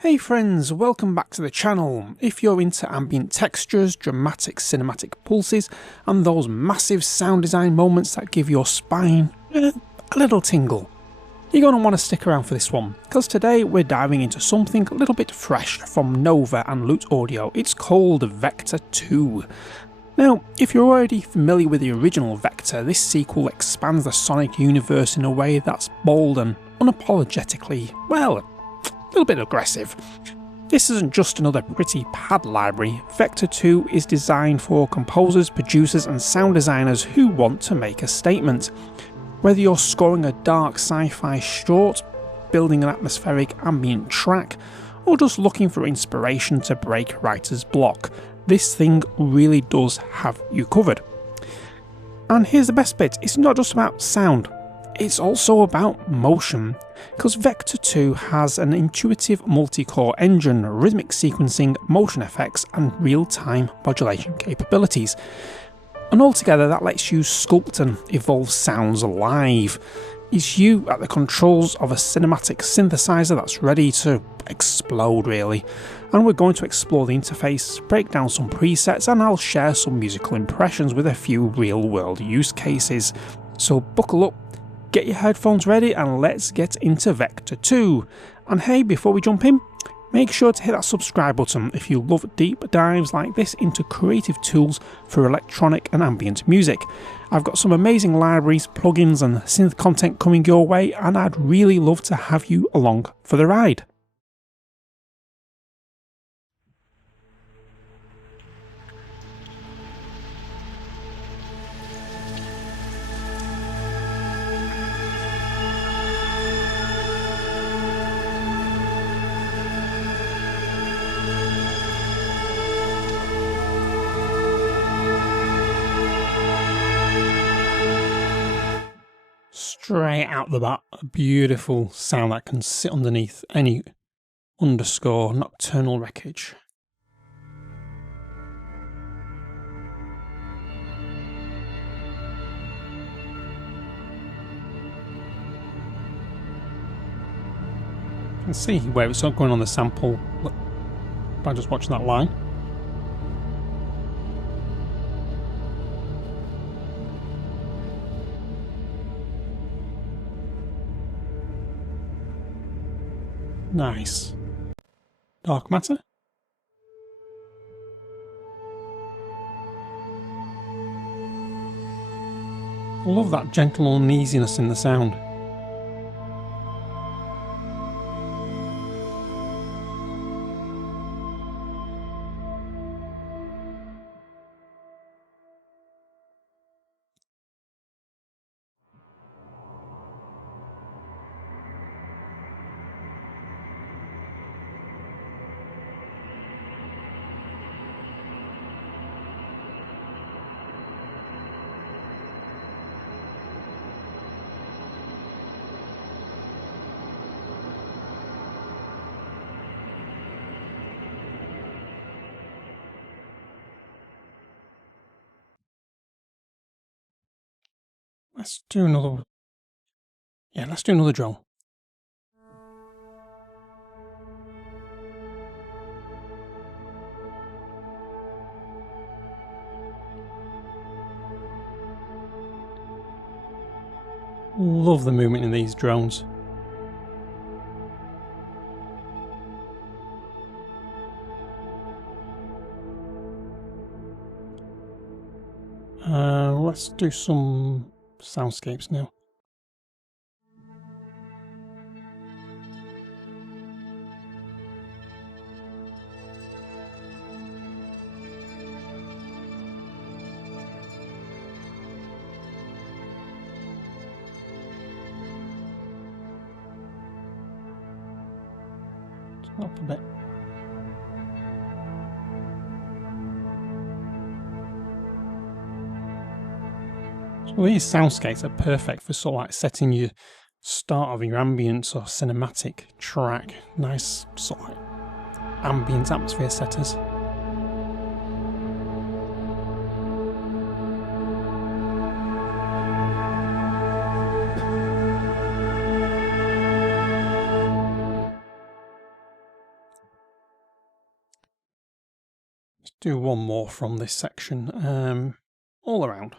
Hey friends, welcome back to the channel. If you're into ambient textures, dramatic cinematic pulses, and those massive sound design moments that give your spine a little tingle, you're going to want to stick around for this one, because today we're diving into something a little bit fresh from Nova and Loot Audio. It's called Vektor 2. Now, if you're already familiar with the original Vektor, this sequel expands the Sonic universe in a way that's bold and unapologetically, well, a little bit aggressive. This isn't just another pretty pad library. Vektor 2 is designed for composers, producers and sound designers who want to make a statement. Whether you're scoring a dark sci-fi short, building an atmospheric ambient track, or just looking for inspiration to break writer's block, this thing really does have you covered. And here's the best bit, it's not just about sound. It's also about motion, because Vektor 2 has an intuitive multi-core engine, rhythmic sequencing, motion effects and real-time modulation capabilities. And altogether that lets you sculpt and evolve sounds live. It's you at the controls of a cinematic synthesizer that's ready to explode really. And we're going to explore the interface, break down some presets, and I'll share some musical impressions with a few real-world use cases. So buckle up, get your headphones ready and let's get into Vektor 2. And hey, before we jump in, make sure to hit that subscribe button if you love deep dives like this into creative tools for electronic and ambient music. I've got some amazing libraries, plugins and synth content coming your way, and I'd really love to have you along for the ride. Straight out the bat, a beautiful sound that can sit underneath any underscore nocturnal wreckage. You can see where it's not going on the sample by just watching that line. Nice. Dark matter. I love that gentle uneasiness in the sound. Let's do another. Yeah, let's do another drone. Love the movement in these drones. Let's do some soundscapes now. Up a bit. So these soundscapes are perfect for sort of like setting your start of your ambient or cinematic track. Nice sort of like ambient atmosphere setters. Do one more from this section, all around.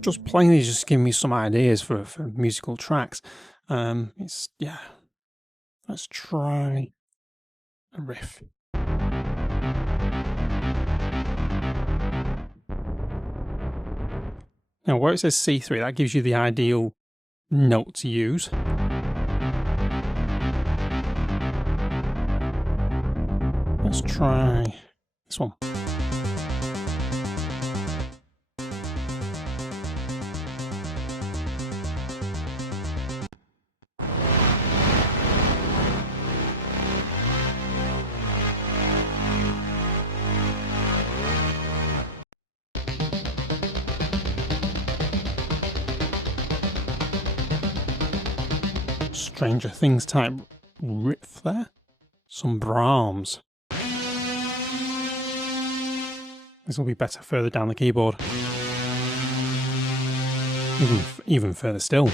Just playing these just giving me some ideas for musical tracks. Yeah. Let's try a riff. Now, where it says C3, that gives you the ideal note to use. Let's try this one. Stranger Things type riff there. Some Brahms. This will be better further down the keyboard. Even further still.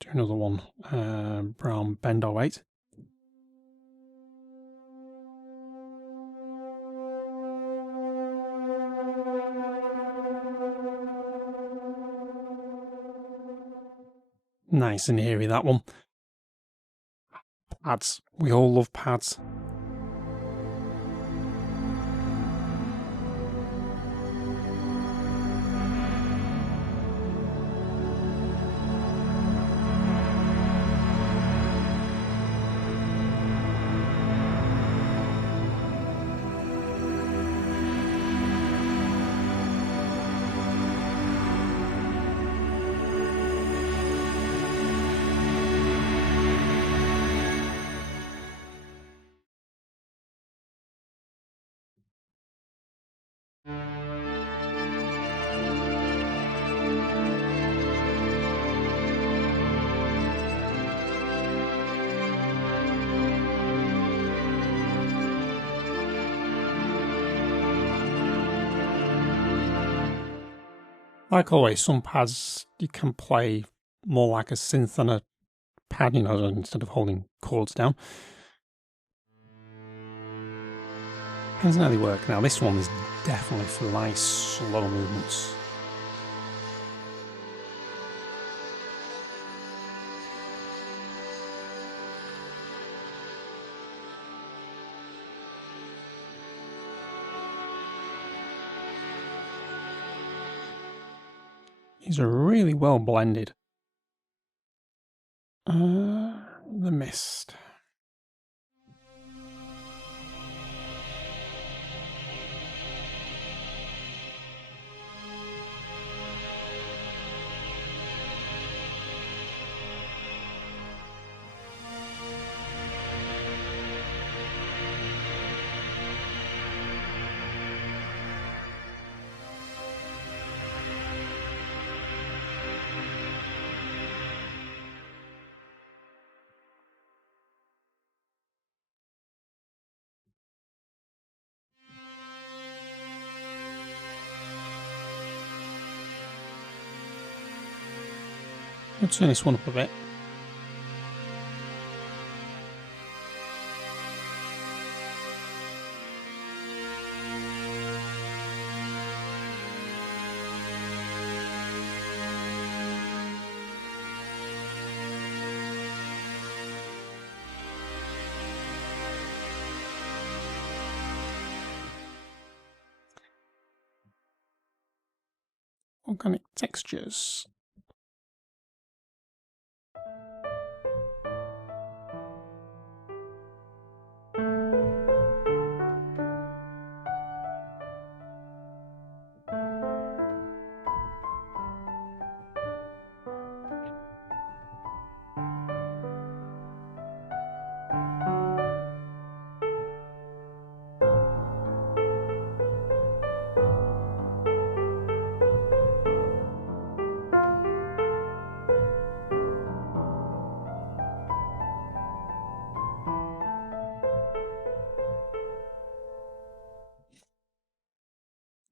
Do another one. Brown Bend 08. Nice and eerie, that one. Pads. We all love pads. Like always, some pads you can play more like a synth than a pad, you know, instead of holding chords down. Depends on how they work. Now, this one is definitely for nice, slow movements. These are really well blended. The Mist. I'll turn this one up a bit. Organic textures.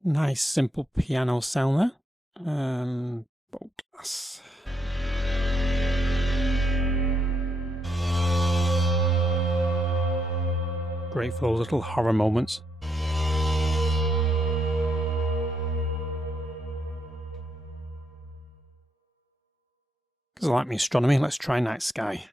Nice simple piano sound there. Bow glass. Great for those little horror moments. Because I like my astronomy, let's try night sky.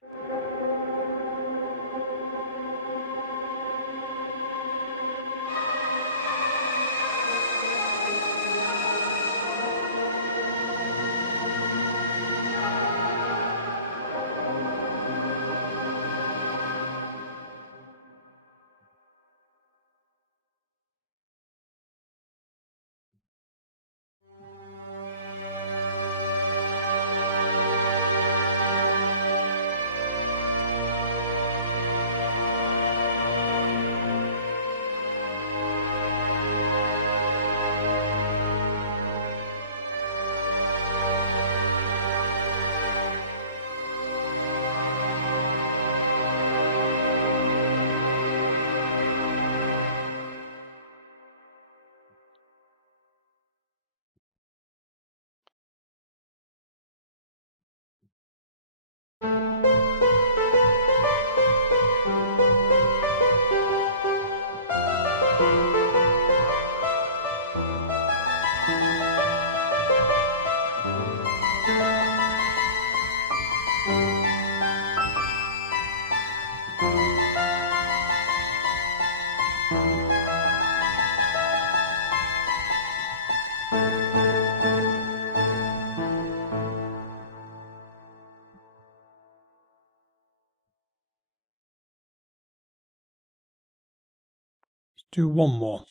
Do one more.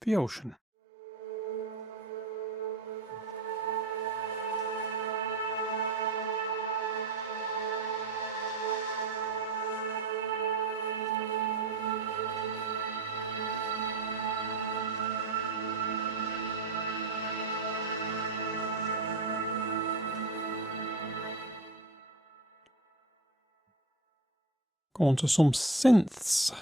The ocean. Go on to some synths.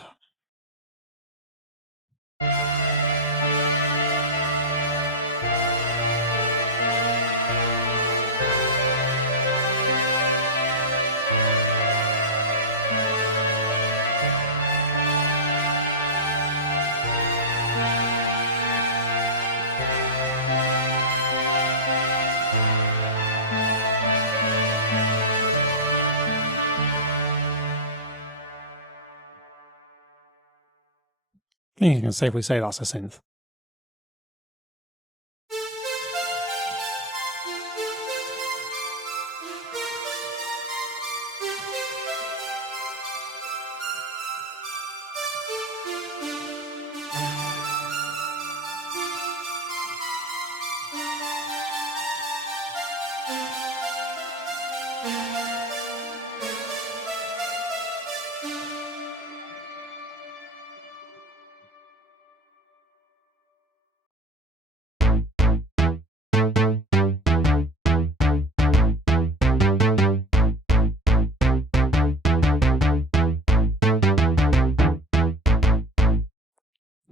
I think you can safely say that's a synth.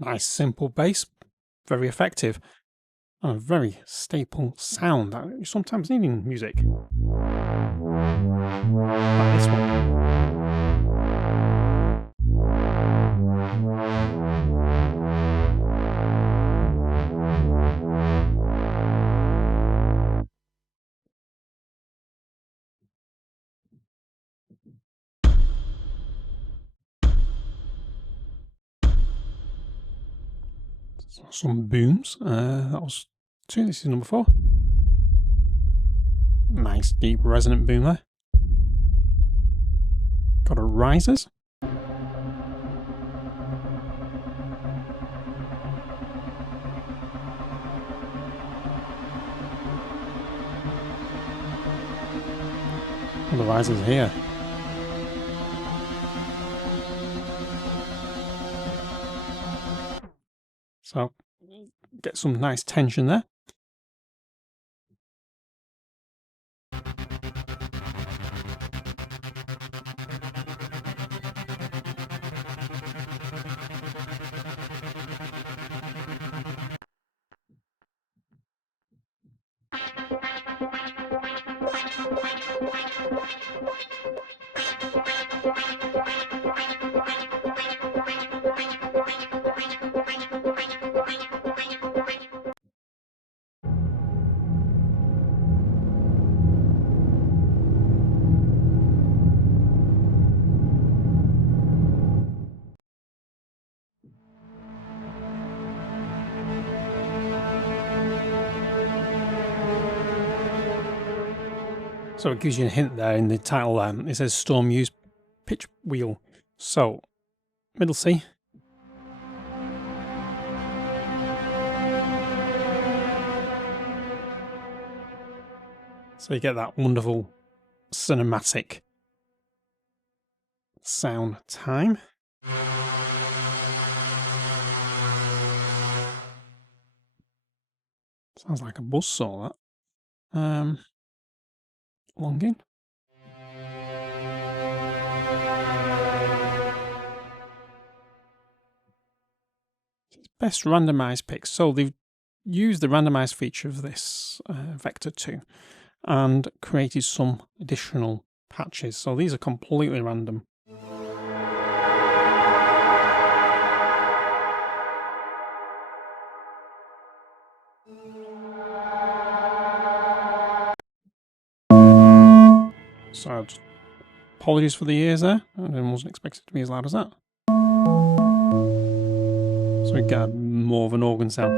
Nice simple bass, very effective, and a very staple sound that you sometimes need in music. Like this one. Some booms. That was 2. This is number 4. Nice deep resonant boom there. Got a risers. Well, the risers here. So get some nice tension there. So it gives you a hint there in the title. It says Storm use pitch wheel. So middle C. So you get that wonderful cinematic sound time. Sounds like a buzzsaw, that. Longing. Best randomized picks. So they've used the randomized feature of this Vektor 2 and created some additional patches. So these are completely random. So apologies for the ears there. I wasn't expected to be as loud as that. So we get more of an organ sound.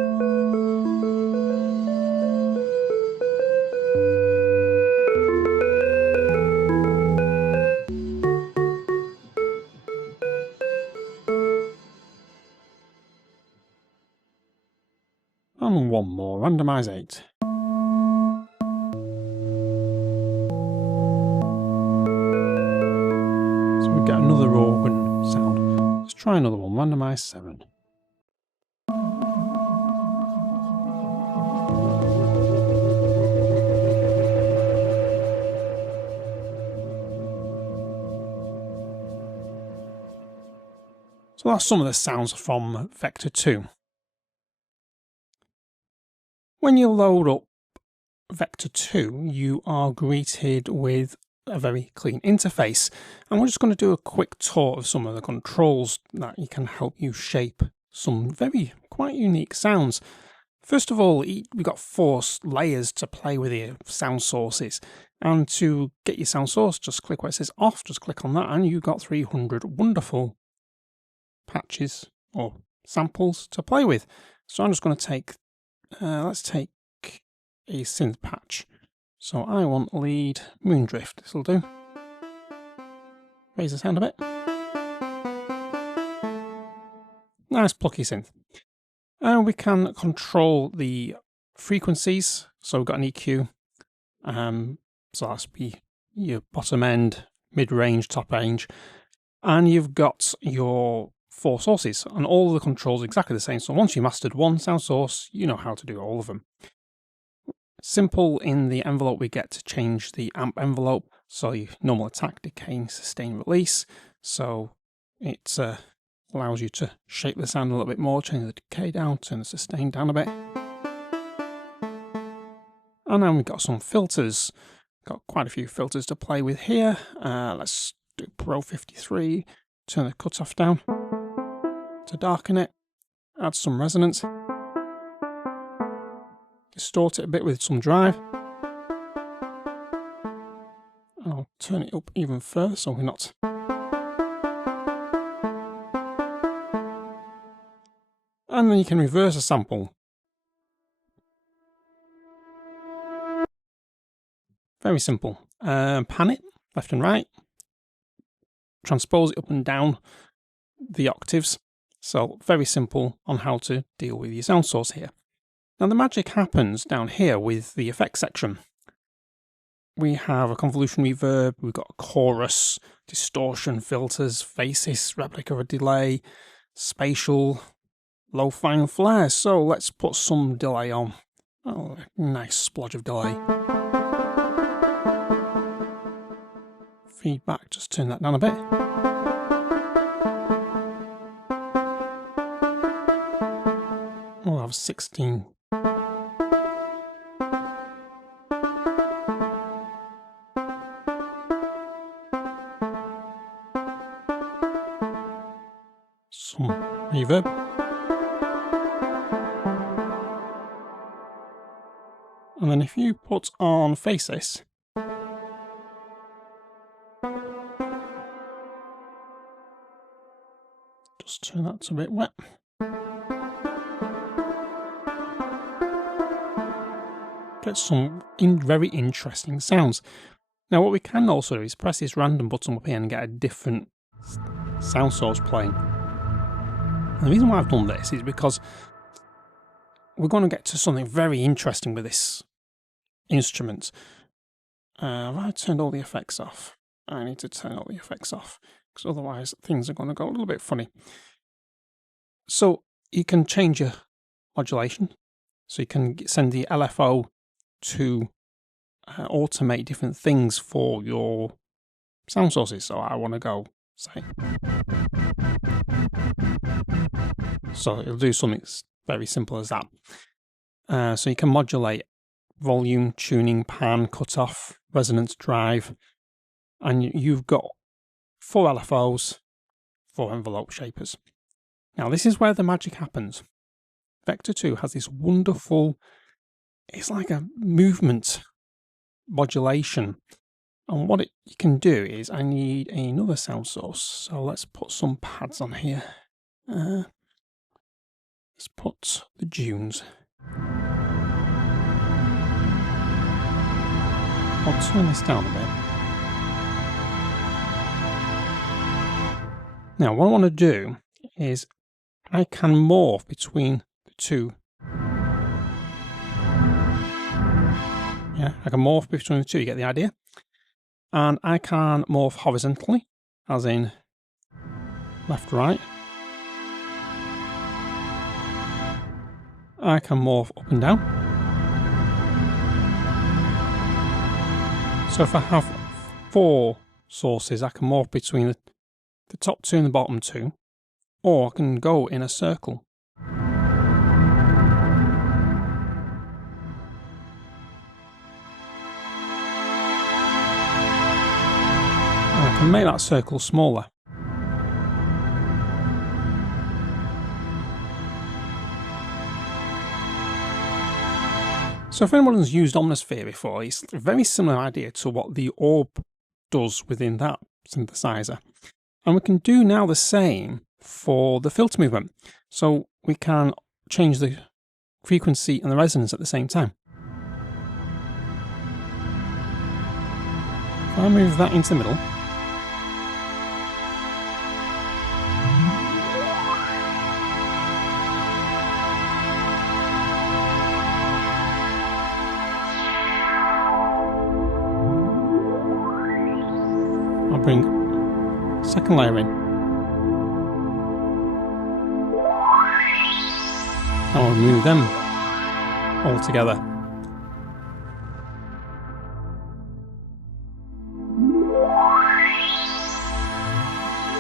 And one more, randomise 8. So we get another organ sound. Let's try another one, randomise 7. So that's some of the sounds from Vektor 2. When you load up Vektor 2, you are greeted with a very clean interface. And we're just going to do a quick tour of some of the controls that can help you shape some quite unique sounds. First of all, we've got 4 layers to play with here, sound sources. And to get your sound source, just click where it says off, just click on that, and you've got 300 wonderful patches or samples to play with. So I'm just going to take, let's take a synth patch. So I want lead Moondrift. This will do. Raise the sound a bit. Nice plucky synth. And we can control the frequencies. So we've got an EQ. So that's be your bottom end, mid range, top range, and you've got your 4 sources, and all of the controls are exactly the same. So once you mastered one sound source, you know how to do all of them. Simple. In the envelope, we get to change the amp envelope. So you normal attack, decay, sustain, release. So it allows you to shape the sound a little bit more, change the decay down, turn the sustain down a bit. And then we've got some filters. Got quite a few filters to play with here. Let's do Pro 53, turn the cutoff down to darken it, add some resonance, distort it a bit with some drive. I'll turn it up even further so we're not. And then you can reverse a sample. Very simple. Pan it left and right, transpose it up and down the octaves. So very simple on how to deal with your sound source here. Now the magic happens down here with the effects section. We have a convolution reverb, we've got a chorus, distortion, filters, faces, replica of delay, spatial, lo-fi and flare. So let's put some delay on. Oh, nice splodge of delay. Feedback, just turn that down a bit. We'll have 16. Some reverb. And then if you put on faces, just turn that to a bit wet. Get some very interesting sounds. Now what we can also do is press this random button up here and get a different sound source playing. And the reason why I've done this is because we're going to get to something very interesting with this instrument. Have I turned all the effects off? I need to turn all the effects off, because otherwise things are going to go a little bit funny. So you can change your modulation. So you can send the LFO to automate different things for your sound sources. So I want to go, say, so it'll do something very simple as that. So you can modulate volume, tuning, pan, cutoff, resonance, drive, and you've got 4 LFOs, 4 envelope shapers. Now this is where the magic happens. Vektor 2 has this wonderful, it's like a movement modulation. And what you can do is, I need another sound source. So let's put some pads on here. Let's put the dunes. I'll turn this down a bit. Now what I want to do is I can morph between the two. Yeah, I can morph between the two, you get the idea? And I can morph horizontally, as in left, right. I can morph up and down. So if I have 4 sources, I can morph between the top 2 and the bottom 2, or I can go in a circle. I can make that circle smaller. So if anyone's used Omnisphere before, it's a very similar idea to what the orb does within that synthesizer. And we can do now the same for the filter movement. So we can change the frequency and the resonance at the same time. If I move that into the middle, I'll bring second layer in. I'll remove them all together.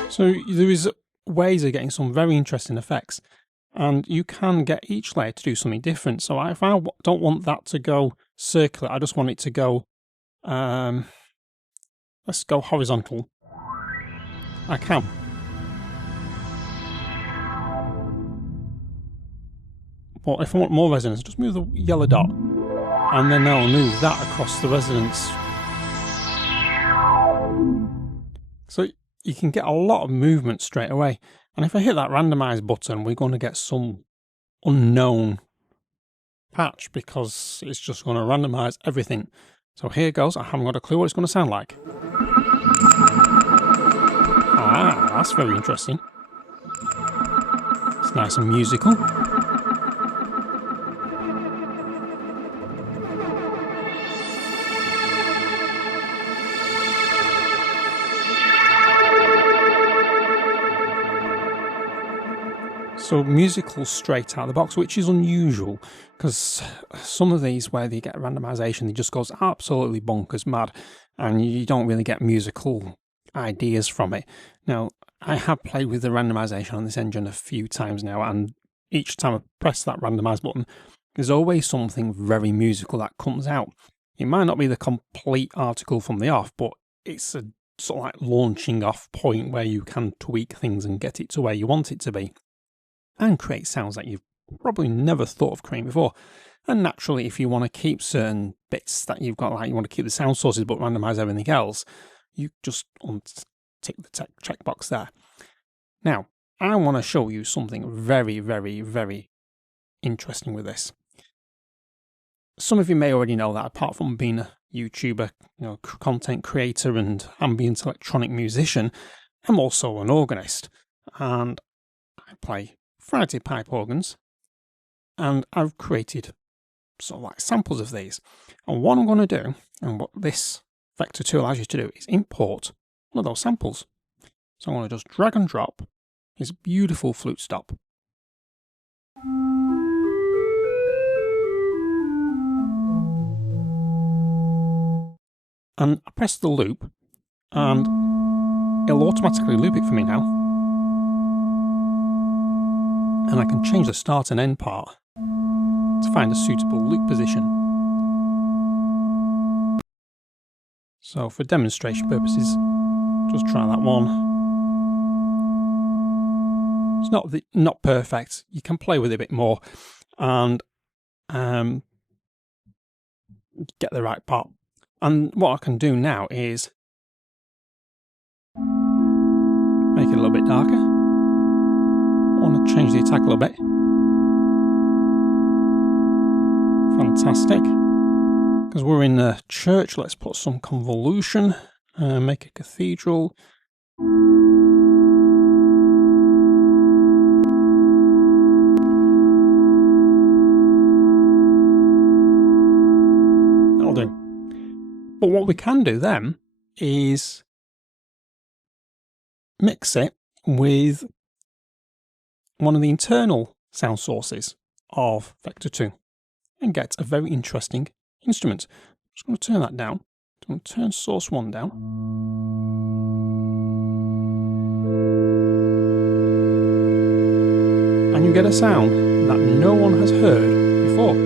So there is ways of getting some very interesting effects, and you can get each layer to do something different. So if I don't want that to go circular, I just want it to go, let's go horizontal. I can. But if I want more resonance, just move the yellow dot, and then I'll move that across the resonance. So you can get a lot of movement straight away. And if I hit that randomize button, we're going to get some unknown patch, because it's just going to randomize everything. So here goes. I haven't got a clue what it's going to sound like. Ah, that's very interesting. It's nice and musical. So musical straight out of the box, which is unusual, because some of these where they get randomization, it just goes absolutely bonkers mad, and you don't really get musical ideas from it. Now, I have played with the randomization on this engine a few times now, and each time I press that randomize button, there's always something very musical that comes out. It might not be the complete article from the off, but it's a sort of like launching off point where you can tweak things and get it to where you want it to be, and create sounds that you've probably never thought of creating before. And naturally, if you want to keep certain bits that you've got, like you want to keep the sound sources but randomize everything else, you just tick the checkbox there. Now, I want to show you something very, very, very interesting with this. Some of you may already know that apart from being YouTuber, content creator and ambient electronic musician, I'm also an organist, and I play variety of pipe organs, and I've created sort of like samples of these. And what I'm going to do, and what this Vektor 2 allows you to do, is import one of those samples. So I'm going to just drag and drop this beautiful flute stop. And I press the loop, and it'll automatically loop it for me now. And I can change the start and end part to find a suitable loop position. So for demonstration purposes, just try that one. It's not perfect. You can play with it a bit more and get the right part. And what I can do now is make it a little bit darker. I want to change the attack a little bit. Fantastic. Because we're in a church, let's put some convolution, make a cathedral. That'll do. But what we can do then is mix it with one of the internal sound sources of Vektor 2 and get a very interesting instrument. I'm just going to turn that down. I'm going to turn source 1 down. And you get a sound that no one has heard before.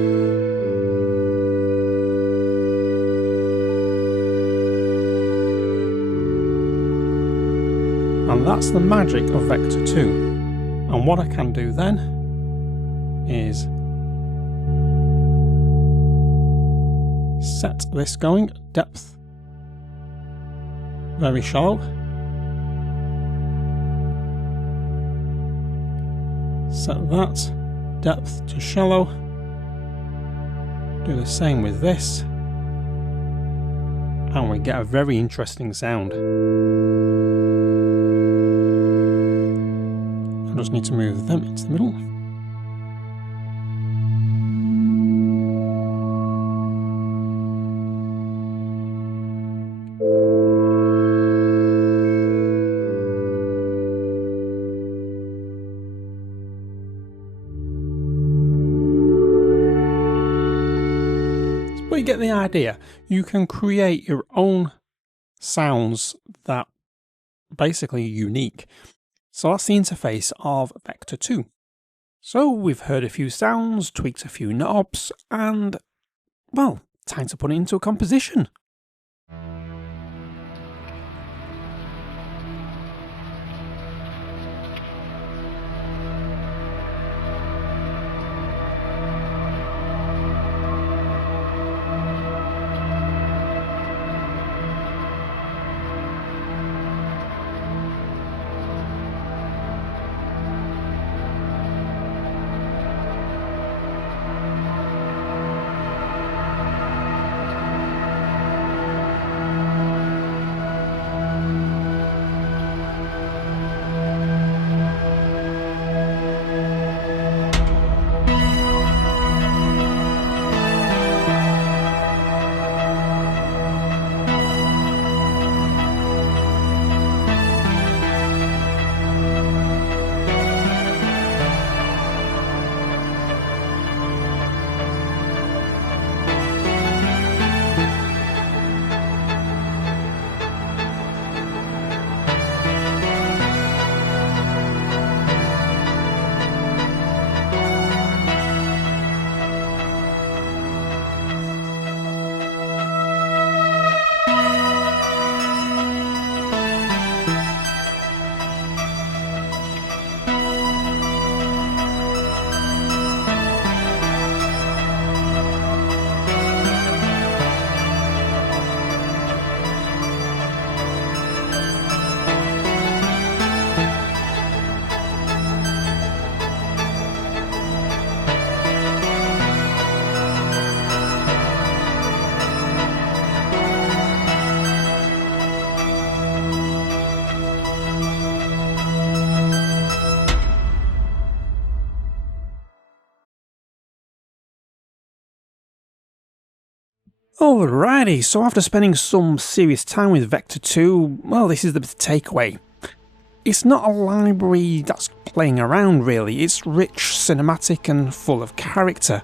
And that's the magic of Vektor 2. And what I can do then is set this going, depth very shallow. Set that depth to shallow. Do the same with this. And we get a very interesting sound. I just need to move them into the middle. But you get the idea. You can create your own sounds that are basically unique. So that's the interface of Vektor 2. So we've heard a few sounds, tweaked a few knobs, and, well, time to put it into a composition. Alrighty, so after spending some serious time with Vektor 2, well, this is the takeaway. It's not a library that's playing around really, it's rich, cinematic and full of character.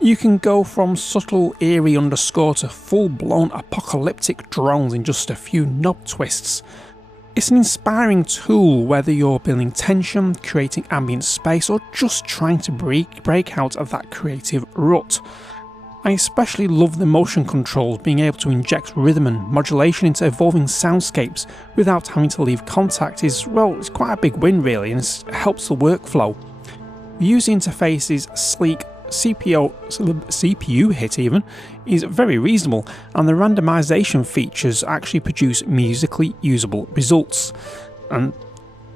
You can go from subtle, eerie underscore to full-blown apocalyptic drones in just a few knob twists. It's an inspiring tool whether you're building tension, creating ambient space or just trying to break out of that creative rut. I especially love the motion controls, being able to inject rhythm and modulation into evolving soundscapes without having to leave Kontakt it's quite a big win really, and it helps the workflow. The user interface is sleek, CPU hit even, is very reasonable, and the randomization features actually produce musically usable results. And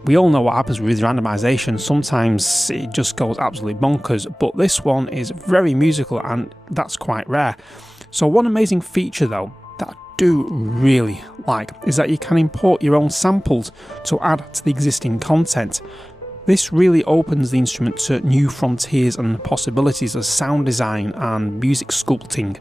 we all know what happens with randomization, sometimes it just goes absolutely bonkers, but this one is very musical and that's quite rare. So one amazing feature though that I do really like is that you can import your own samples to add to the existing content. This really opens the instrument to new frontiers and possibilities of sound design and music sculpting.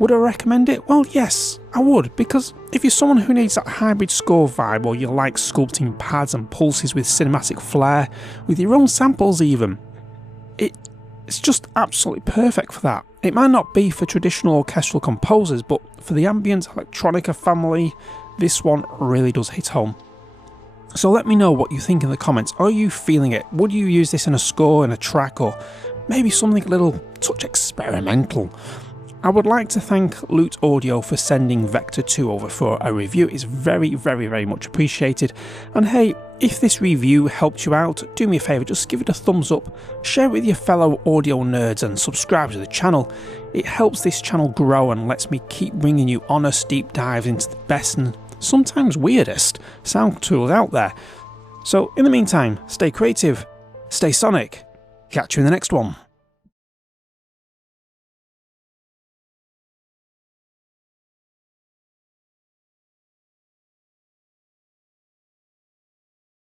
Would I recommend it? Well, yes, I would, because if you're someone who needs that hybrid score vibe, or you like sculpting pads and pulses with cinematic flair, with your own samples even, it's just absolutely perfect for that. It might not be for traditional orchestral composers, but for the ambient electronica family, this one really does hit home. So let me know what you think in the comments. Are you feeling it? Would you use this in a score, in a track, or maybe something a little touch experimental? I would like to thank Loot Audio for sending Vektor 2 over for a review. It's very, very, very much appreciated. And hey, if this review helped you out, do me a favour, just give it a thumbs up, share it with your fellow audio nerds and subscribe to the channel. It helps this channel grow and lets me keep bringing you honest deep dives into the best and sometimes weirdest sound tools out there. So in the meantime, stay creative, stay sonic, catch you in the next one.